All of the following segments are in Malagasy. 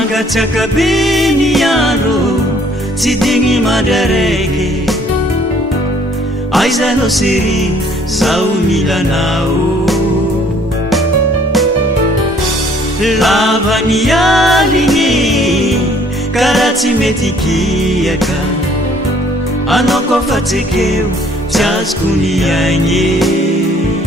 mangatsaka be ny andro tsy digny mandraraiky aizanao sery zao milanao lava ny aligny karaha tsy mety kiaka anao koa fa tsekeo tsy azoko ny aigny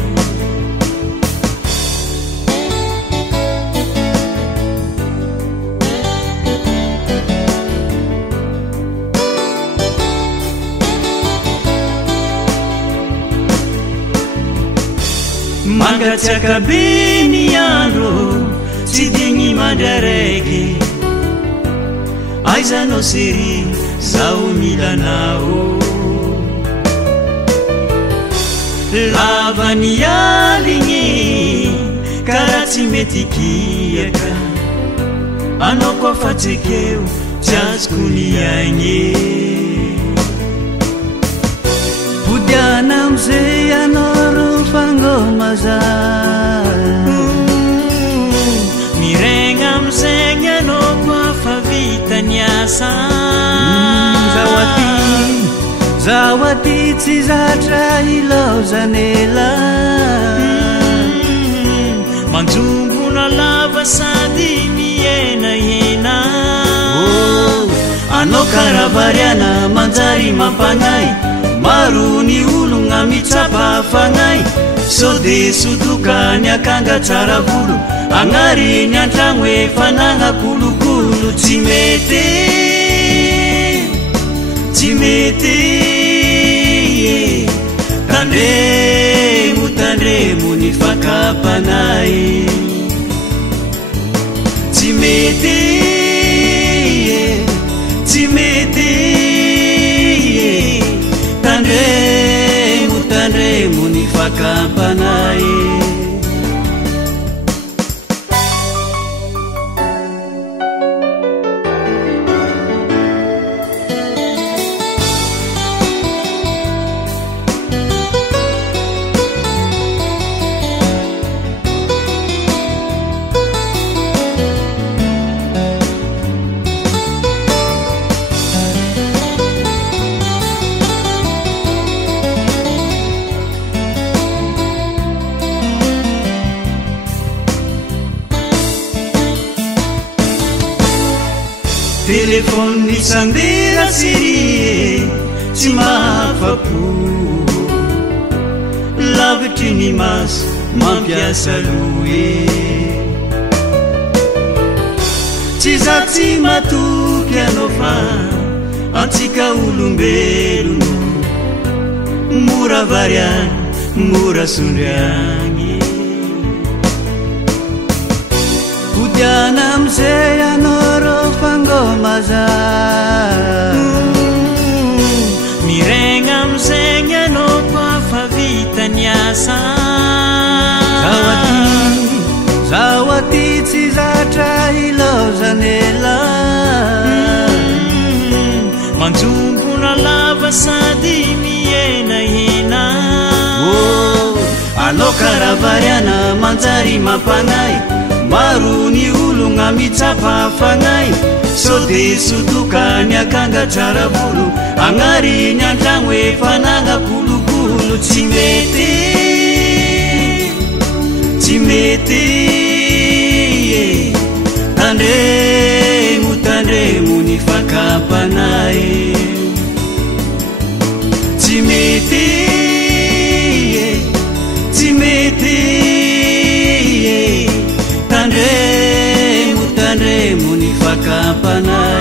mangatsaka be ny andro tsy digny mandraraiky aizanao sery zao milanao lava ny aligny karaha tsy mety kiaka anao koa fa tsekeo tsy azoko ny aigny podiana amizay anao ro fangomaza miregna amizegny anao koa fa vita ny asa zao aty tsy zatra ilaozanela manjombona lava sady mienahena anao karavariana manjary mampanay maro ny ologna mitsapa fagnay so de sotoka ny akanga tsara volo agnary ny antragno efa nagna kolokolo tsy mety tandremo ny fakapanay tsy mety tandremo ny fakapanay telefony ny sandera serie tsy mahafapo lavitry ny maso mampiasa loe tsy za tsy matoky anao fa antsika olombelono mora variany mora sondriagny podiana amizay anao ro fangomaza miregna amizegny anao koa fa vita ny asa zao aty tsy zatra ilaozanela manjombona lava sady mienahena anao karavariana manjary mampanay maro ny ologna mitsapa fagnay so de sotoka ny akanga tsara volo agnary ny antragno efa nagna kolokolo tsy mety tandremo ny fakapanay tsy mety tandremo ny fakapanay